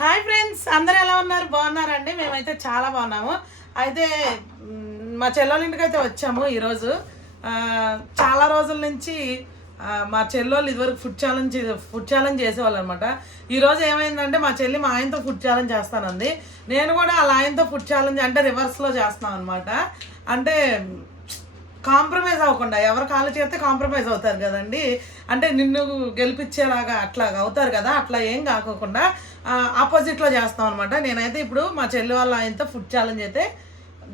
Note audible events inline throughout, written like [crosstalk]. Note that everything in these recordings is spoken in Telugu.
హాయ్ ఫ్రెండ్స్ అందరు ఎలా ఉన్నారు? బాగున్నారండి? మేమైతే చాలా బాగున్నాము. అయితే మా చెల్లెళ్ళ అయితే వచ్చాము ఈరోజు. చాలా రోజుల నుంచి మా చెల్లెళ్ళు ఇదివరకు ఫుడ్ ఛాలెంజ్ ఫుడ్ ఛాలెంజ్ చేసేవాళ్ళు అనమాట ఈరోజు ఏమైందంటే మా చెల్లి మా ఆయనతో ఫుడ్ ఛాలెంజ్ చేస్తానంది. నేను కూడా అలా ఆయనతో ఫుడ్ ఛాలెంజ్ అంటే రివర్స్లో చేస్తున్నాను అనమాట అంటే కాంప్రమైజ్ అవ్వకుండా ఎవరు కాలు చేస్తే కాంప్రమైజ్ అవుతారు కదండి. అంటే నిన్ను గెలిపించేలాగా అట్లాగా అవుతారు కదా అట్లా ఏం కాకోకుండా ఆపోజిట్లో చేస్తాం అనమాట నేనైతే ఇప్పుడు మా చెల్లి వాళ్ళ ఆయనతో ఫుడ్ ఛాలెంజ్ అయితే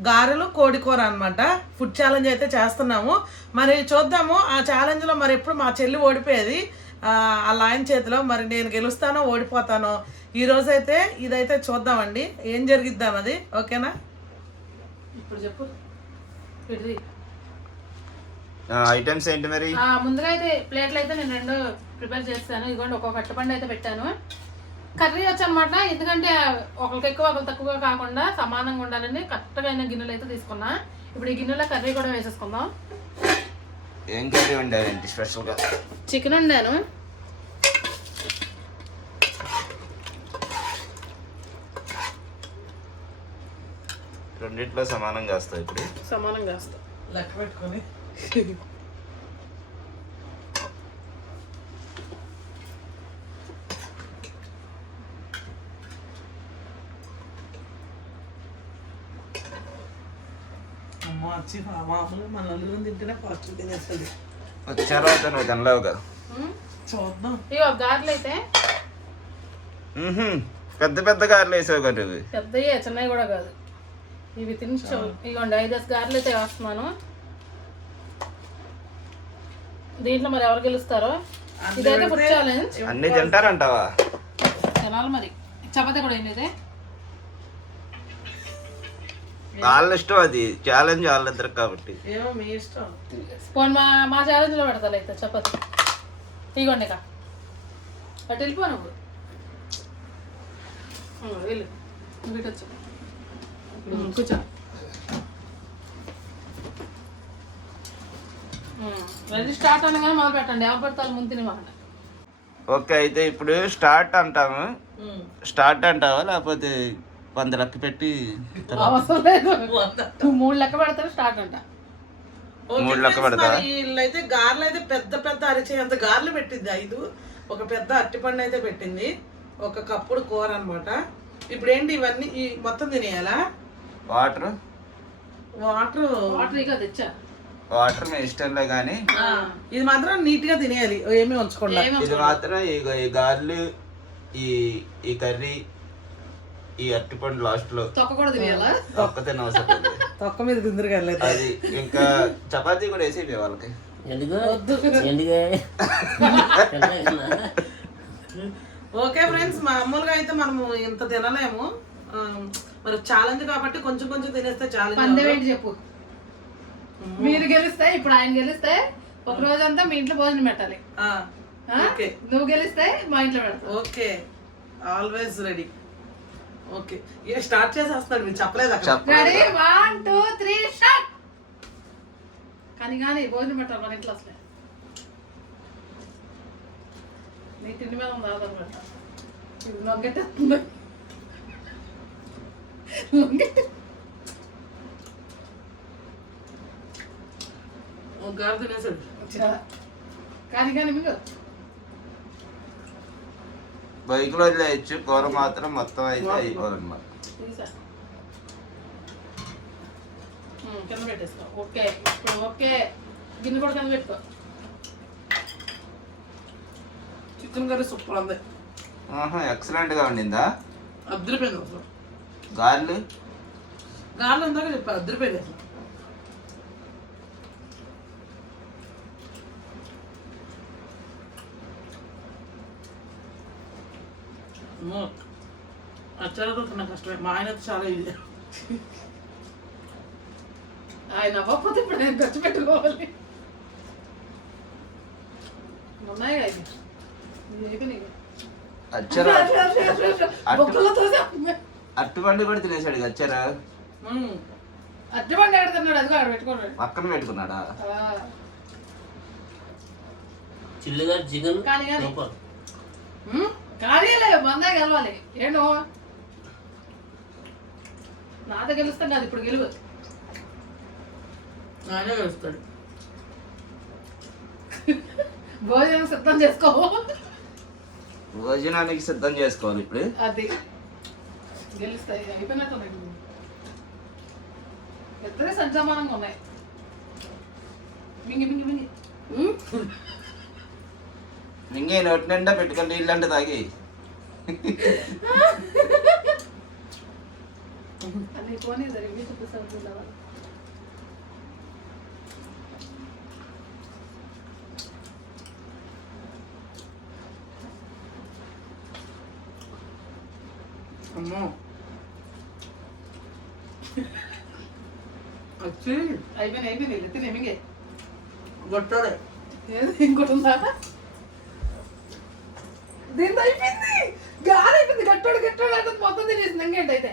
గారెలు కోడికూర అనమాట ఫుడ్ ఛాలెంజ్ అయితే చేస్తున్నాము. మరి చూద్దాము ఆ ఛాలెంజ్లో మరి ఎప్పుడు మా చెల్లి ఓడిపోయేది? ఆ, లాయన్ చేతిలో మరి నేను గెలుస్తానో ఓడిపోతానో? ఈరోజైతే రోజైతే ఇదైతే చూద్దామండి. ఏం జరిగిద్దాం అది ఓకేనా? ఇప్పుడు చెప్పు. ఐటమ్స్ ఏంటి మరి? ముందుగా అయితే ప్లేట్లు అయితే నేను రెండు ప్రిపేర్ చేస్తాను. ఇదిగోండి ఒక్కొక్క అట్టపండు అయితే పెట్టాను. కర్రీ వచ్చనమాట ఎందుకంటే ఒకరికి ఎక్కువ ఒకరు తక్కువ కాకుండా సమానంగా ఉండాలని కరెక్ట్గా అయిన గిన్నెలు అయితే తీసుకున్నా. ఇప్పుడు ఈ గిన్నెలో కర్రీ కూడా వేసేసుకుందాం. ఏం కర్రీ వండారేంటి స్పెషల్గా చికెన్ వండాను. రెండిట్లో సమానంగా వస్తాయి ఇప్పుడు. సమానంగా లెక్క పెట్టుకొని. [laughs] అమ్మ వచ్చి మా- మామూలుగా మన నలుగురు తింటేనే ఫాస్ట్ తినేస్తుంది వచ్చారో అవుతాను నువ్వు తినలేవు కదా. చూద్దాం. ఇగో గారెలు అయితే. పెద్ద పెద్ద గారెలు వేసావు కదా ఇవి పెద్దయ్యే చిన్నవి కూడా కాదు. ఇవి తినచ్చు ఇగోండి ఐదేసి గారెలు అయితే వేస్తున్నాను. దీంట్లో మరి ఎవరు గెలుస్తారో? ఇదైతే ఫుడ్ ఛాలెంజ్ అన్ని తింటారంటావా? తినాలి మరి. చపాతీ కూడా ఏంటి వాళ్ళ ఇష్టం అది. ఛాలెంజ్ వాళ్ళిద్దరు కాబట్టి. ఏమో మీ ఇష్టం. స్పూన్ మా మా ఛాలెంజ్లో పెడతాను అయితే చపాతీ. ఇగోండి ఇక. అటు వెళ్ళిపో నువ్వు. ఉమ్, వెళ్ళు. నువ్వు ఇటు వచ్చి. ఉమ్, కూర్చో. రెడీ స్టార్ట్ అనగానే మొదలు పెట్టండి. ఎవరు పెడతారు ముందు తినమాట ఓకే అయితే ఇప్పుడు స్టార్ట్ అంటాము. స్టార్ట్ అంటావా లేకపోతే వంద లెక్క పెట్టి అవసరం లేదు. నువ్వు మూడు లెక్క పెడతారు స్టార్ట్ అంట. ఓకే మూడు లెక్క పెడతావా? మరి వీళ్ళైతే గారెలు అయితే పెద్ద పెద్ద అరిచేంత గారెలు పెట్టింది ఐదు. ఒక పెద్ద అట్టిపండు అయితే పెట్టింది. ఒక కప్పుడు కూర అన్నమాట. ఇప్పుడు ఏంటి ఇవన్నీ? ఈ మొత్తం తినేయాలా? వాటర్? వాటర్. వాటర్ ఇక తెచ్చా వాటర్ మీ ఇష్టంలో కానీ ఇది మాత్రం నీట్గా తినేయాలి ఏమీ ఉంచకుండా. ఇది మాత్రం ఈ ఈ గారెలు ఈ ఈ కర్రీ ఈ అరటిపండు లాస్ట్లో తొక్క కూడా తినేయాలా ఒక్క తినవసరం. తొక్క మీద తిందరు వెళ్ళలేదు. అది ఇంకా చపాతీ కూడా వేసి వాళ్ళకి. ఎందుకు? ఎందుకు? ఓకే ఫ్రెండ్స్ మామూలుగా అయితే మనము ఇంత తినలేము. మరి ఛాలెంజ్ కాబట్టి కొంచెం కొంచెం తినేస్తే పందెం ఛాలెంజ్ ఏంటి చెప్పు? మీరు గెలిస్తే ఇప్పుడు ఆయన గెలిస్తే ఒక రోజంతా మీ ఇంట్లో భోజనం పెట్టాలి. ఆ? ఓకే. నువ్వు గెలిస్తే మా ఇంట్లో పెడతావు ఓకే. Always ready okay. ఇక స్టార్ట్ చేసేస్తాడు మీరు చెప్పలేదు అక్కడ? Ready one two three shot కానీ కానీ భోజనం పెట్టాలి మన ఇంట్లో అసలే. నీ తిండి మీద ఉంది ఆధారపడ్డ ఇది నొగ్గెట్టేస్తుంది నొగ్గెట్టే ఒక గారు తినేసాడు. కానీ కానీ మీకు బైక్లో వదిలేయచ్చు కూర మాత్రం మొత్తం అయితే ఉమ్, కింద పెట్టేసుకో ఓకే ఇప్పుడు ఓకే గిన్నె కూడా కింద పెట్టుకో చికెన్ కర్రీ సూపర్ ఉంది ఆహా ఎక్సలెంట్గా ఉండిందా అద్దరిపోయింది అసలు గారెలు గార్లు అందాక చెప్పా అద్దరిపోయింది అసలు అచ్చారతో తిన్న కష్టమే మా ఆయన చాలా ఇది. ఆయన అవ్వకపోతే ఇప్పుడు నేను ఖర్చు పెట్టుకోవాలి. ఉన్నాయి. అచ్చరా. అట్టుబండి కూడా తినేసాడు అచ్చరా? మ్మ్. అరటిపండు ఎడుతున్నాడు అదిగో ఆడ పెట్టుకోండి. పక్కన పెట్టుకున్నాడా? చిల్లుగా చికెన్ కానీ ఖాళీలే మందే గెలవాలి. ఏంటో నాతో గెలుస్తాం కాదు ఇప్పుడు గెలువు. నానే కలుస్తాడు భోజనం సిద్ధం చేసుకో. భోజనానికి సిద్ధం చేసుకోవాలి ఇప్పుడు. అది. గెలుస్తాయి అయిపోయినట్టు ఇద్దరే సంచమానంగా ఉన్నాయి. మింగి మింగి మింగి. [laughs] ఇంకే నోటి నిండా పెట్టుకొని నీళ్ళంటే తాగి. అమ్మో. వచ్చి అయిపోయింది అయిపోయింది తినే మింగే కొట్టాడే ఏది ఇంకోటి ఉందా? దీంతో అయిపోయింది. గాలి అయిపోయింది. గట్టోడు గట్టోడు అంటే మొత్తం తినేసింది. ఇంకేంటి అయితే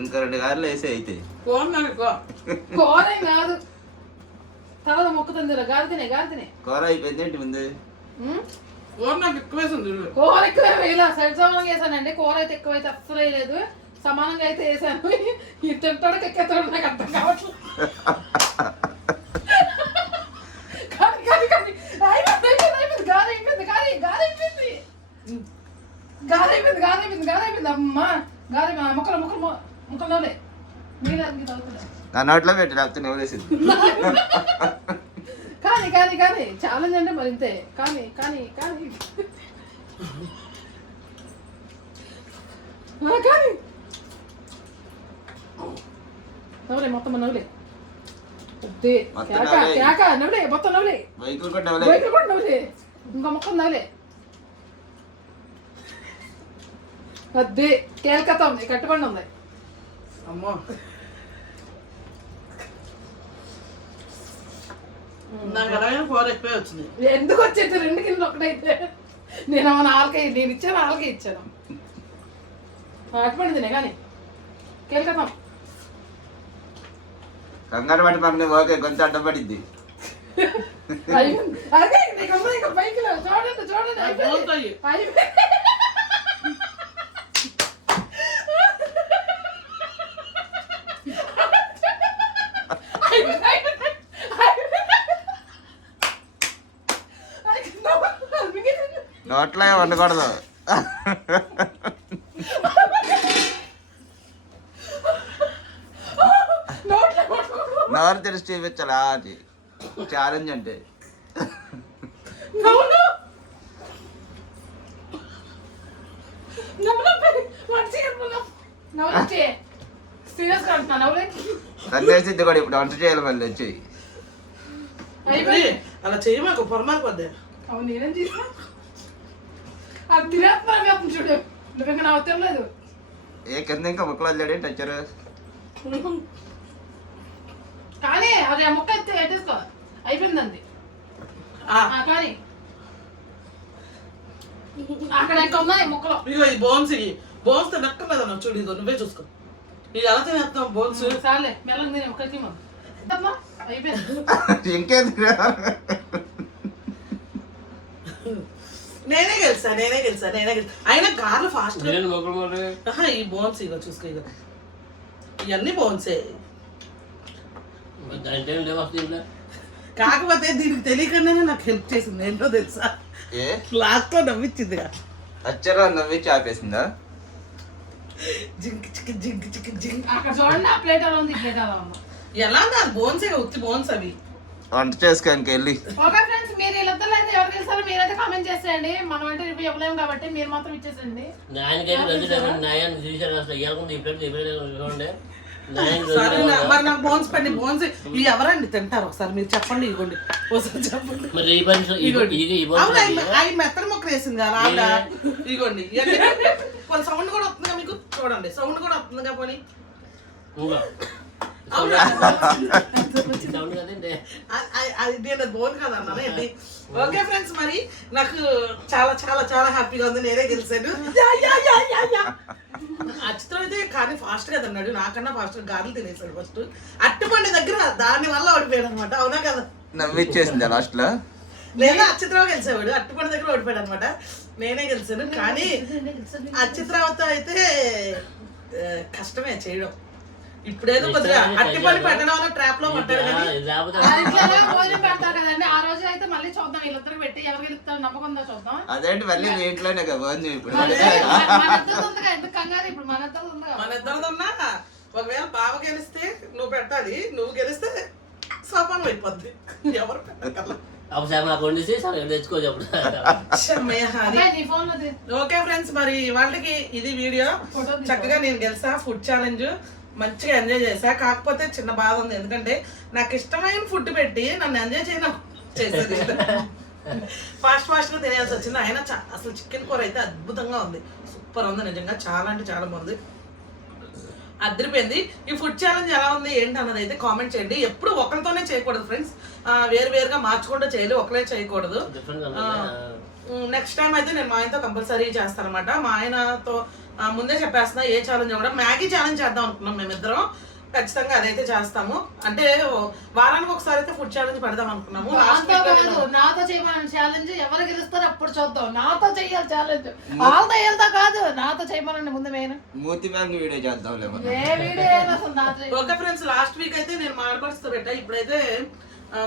ఇంకా రెండు గారెలు వేసి అయితే. ఫోన్ నాకు ఎక్కువ కూర కాదు. తర్వాత మొక్కుతుంది గాలి తినే గాలి తినే. కూర అయిపోయింది. ఏంటి ముందు? ఫోన్ నాకు ఎక్కువ వేసింది. కూర ఎక్కువ వేయలే? సరి సమానంగా వేసానండి. కూర అయితే ఎక్కువ అయితే అస్సలు వేయలేదు. సమానంగా అయితే వేసాను. ఈ తింటాడు ఎక్కేతాడు నాకు అర్థం కావట్లేదు [laughs] కానీ కానీ కానీ అయిపోయింది అయిపోయింది అయిపోయింది గాలి అయిపోయింది గాలి గాలి అయిపోయింది అయిపోయింది గాలి అయిపోయింది అమ్మా గాలి ముక్కలు ముక్కలు ముక్కలోనే నా నోట్లో పెట్టి లేకపోతే నువ్వు వేసింది కానీ కానీ కానీ ఛాలెంజ్ అంటే మరి ఇంతే. కానీ కానీ కానీ. కానీ. నవ్వులే మొత్తం నవ్వులే. వద్దే. మొత్తం కేక నవ్వులే. కేక నవ్వులే మొత్తం నవ్వులే. బైకులు కూడా నవ్వులే. ఇంకో మొక్క నవ్వులే. అద్దే కేల్కతా ఉంది కట్టుబడి ఉంది. అమ్మో. నాకు ఎలాగైనా ఫోర్ ఎక్కువే వచ్చింది. ఎందుకు వచ్చేది? రెండు కింద ఒకటైతే. నేను అవును ఆల్కే నేను ఇచ్చాను? ఆల్కే ఇచ్చాను? అటుపడింది నే కానీ. కేల్కతాం. కంగారు పట్టి పంపిణీ ఓకే కొంచెం అడ్డం పడింది. [laughs] అదే. చూడండి చూడండి అయిపోయింది. పోతాయి. అయిపోయింది. అయిపోయింది, అయిపోయింది, అయిపోయింది. అయిపోయింది. మిగిలింది. నోట్లో ఏం వండకూడదు. నోరు తెరిచి చూపించాలా అది ఛాలెంజ్ అంటే. సందేశిద్ది కూడా ఇప్పుడు వంట చేయాలి మళ్ళీ వచ్చి. అలా చేయమాకు పొరమాకు వద్దే అవును నేనేం చేసిన అది తినేస్తున్నా వేస్తుంది చూడు. నువ్వు ఇంకా నాకు తినలేదు ఏ కింద ఇంకా ముక్కలు వదిలేడు టచ్చరు కానీ అది ఆ ముక్క ఎత్తే ఎట్టేసుకో. అయిపోయిందండి కానీ. అక్కడ ఇంకా ఉన్నాయి ముక్కలు. ఇగో ఈ బోన్స్ ఇవి బోన్స్ తినక్కర్లేదన్న చూడు ఇదో నువ్వే చూసుకో. ఇది ఎలా తినేస్తాం బోన్స్ సార్లే మెల్లం తినే అమ్మా అయిపోయింది. [laughs] ఇంకేంది? నేనే గెలిసా నేనే గెలిసా నేనే గెలిసా అయినా గార్లు ఫాస్ట్ నేను మొక్కలు మరి. ఈ బోన్స్ ఇగో చూసుకో ఇగో ఇవన్నీ బోన్సే దాంట్లో. కాకపోతే దీనికి తెలియకుండానే నాకు హెల్ప్ చేసింది ఏంటో తెలుసా? ఏ? లాస్ట్లో నవ్విచ్చింది అచ్చరా నవ్వి చాపేసిందా జింక్ చిక్ జింక్ చిక్ జింక్. అక్కడ చూడండి ఆ ప్లేట్ అలా ఉంది ప్లేట్ అలా ఉంది. ఎలా నాకు బోన్సే ఉత్తి బోన్స్ అవి. వంట చేసుకోనికి వెళ్ళి ఓకే ఫ్రెండ్స్ మీరు వీళ్ళిద్దరు అయితే ఎవరు తెలుసారో మీరైతే కామెంట్ చేసేయండి. మనం అంటే రివ్యూ ఇవ్వలేము కాబట్టి మీరు మాత్రం ఇచ్చేసేయండి. నాయనకైతే నాయన అసలు. ఇవ్వకుండా మరి నాకు బోన్స్ పండి బోన్స్ ఇవి ఎవరండి? తింటారు ఒకసారి. మీరు చెప్పండి ఇవ్వండి. ఒకసారి చెప్పండి. అవి మెత్తని మొక్కలు వేసింది కదా ఆవిడ. కొంచెం సౌండ్ కూడా వస్తుందిగా మీకు? చూడండి. సౌండ్ కూడా వస్తుందిగా పోనీ. అది నేను బోన్ కదా అన్నాను ఓకే ఫ్రెండ్స్ మరి నాకు చాలా చాలా చాలా హ్యాపీగా ఉంది నేనే గెలిచాను. Yeah, yeah, yeah, yeah, yeah. అచ్చుతో అయితే కానీ ఫాస్ట్గా తిన్నాడు. నాకన్నా ఫాస్ట్గా గారెలు తినేసాడు ఫస్ట్ అట్టుపండి దగ్గర దాని వల్ల ఓడిపోయాడు అనమాట అవునా కదా? నవ్విచ్చేసిందా లాస్ట్లో? లేదా అచ్యుతరావు గెలిచేవాడు. అట్టుపడి దగ్గర ఓడిపోయాడు అనమాట నేనే గెలిచాను. కానీ అచ్యుతరావుతో అయితే కష్టమే చేయడం. ఇప్పుడేదో కొద్దిగా అట్టిపని పెట్టడం ట్రాప్లో పెడతారు కదండి. ఆ రోజు అయితే మళ్ళీ చూద్దాం. వీళ్ళిద్దరికి పెట్టి ఎవరు గెలుస్తారు నమ్మకం ఉందా చూద్దాం. అదేంటి మళ్ళీ ఇంట్లోనే కదా ఇప్పుడు? ఇద్దరు ఎందుకు కంగారు? ఇప్పుడు మన ఇద్దరు మన ఇద్దరిదన్నా ఒకవేళ బావ గెలిస్తే నువ్వు పెట్టాలి. నువ్వు గెలిస్తే సోపానం అయిపోద్ది. ఎవరు పెట్టగలరు ఒకసారి నాకు వండిసి సరే తెచ్చుకోవచ్చు అప్పుడు ఓకే ఫ్రెండ్స్ మరి వాళ్ళకి ఇది వీడియో. చక్కగా నేను గెలిసా ఫుడ్ ఛాలెంజ్. మంచిగా ఎంజాయ్ చేసా కాకపోతే చిన్న బాధ ఉంది. ఎందుకంటే నాకు ఇష్టమైన ఫుడ్ పెట్టి నన్ను ఎంజాయ్ చేయడం చేసేది. ఫాస్ట్ ఫాస్ట్గా తినేయాల్సి వచ్చింది. అయినా చా- అసలు చికెన్ కూర అయితే అద్భుతంగా ఉంది. సూపర్ ఉంది నిజంగా. చాలా అంటే చాలా బాగుంది. అదిరిపోయింది. ఈ ఫుడ్ ఛాలెంజ్ ఎలా ఉంది ఏంటి అన్నది అయితే కామెంట్ చేయండి. ఎప్పుడు ఒకరితోనే చేయకూడదు ఫ్రెండ్స్ వేరు వేరుగా మార్చుకుంటూ చేయాలి. ఒకరే చేయకూడదు. నెక్స్ట్ టైం అయితే నేను మా ఆయనతో కంపల్సరీ చేస్తాను అనమాట మా ఆయనతో ముందే చెప్పేస్తున్నా ఏ ఛాలెంజ్ కూడా. మ్యాగీ ఛాలెంజ్ చేద్దాం అనుకున్నాం మేమిద్దరం. ఖచ్చితంగా అదైతే చేస్తాము. అంటే వారానికి ఒకసారి అయితే ఫుడ్ ఛాలెంజ్ పెడదాం అనుకున్నాము. లాస్ట్ నాతో చేయమని ఛాలెంజ్ ఎవరు గెలుస్తారో అప్పుడు చూద్దాం. నాతో చెయ్యాలి ఛాలెంజ్ వాళ్ళతో వెళ్తా కాదు నాతో చేయమనండి ముందు మెయిన్ మూతి బ్యాంక్ వీడియో చెయ్యి. ఓకే ఫ్రెండ్స్ లాస్ట్ వీక్ అయితే నేను మా ఆడపడుచుతో పెట్టా. ఇప్పుడైతే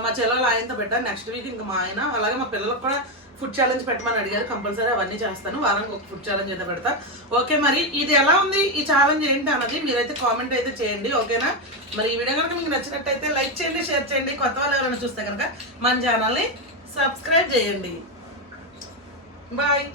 మా చెల్లెలు ఆయనతో పెట్టా. నెక్స్ట్ వీక్ ఇంకా మా ఆయన అలాగే మా పిల్లలకు కూడా ఫుడ్ ఛాలెంజ్ పెట్టమని అడిగారు కంపల్సరీ అవన్నీ చేస్తాను వారానికి ఒక ఫుడ్ ఛాలెంజ్ అయితే పెడతా. ఓకే మరి ఇది ఎలా ఉంది? ఈ ఛాలెంజ్ ఏంటి అన్నది మీరైతే కామెంట్ అయితే చేయండి ఓకేనా? మరి ఈ వీడియో కనుక మీకు నచ్చినట్టయితే లైక్ చేయండి షేర్ చేయండి. కొత్త వాళ్ళు ఎవరైనా చూస్తే కనుక మన ఛానల్ని సబ్స్క్రైబ్ చేయండి. బాయ్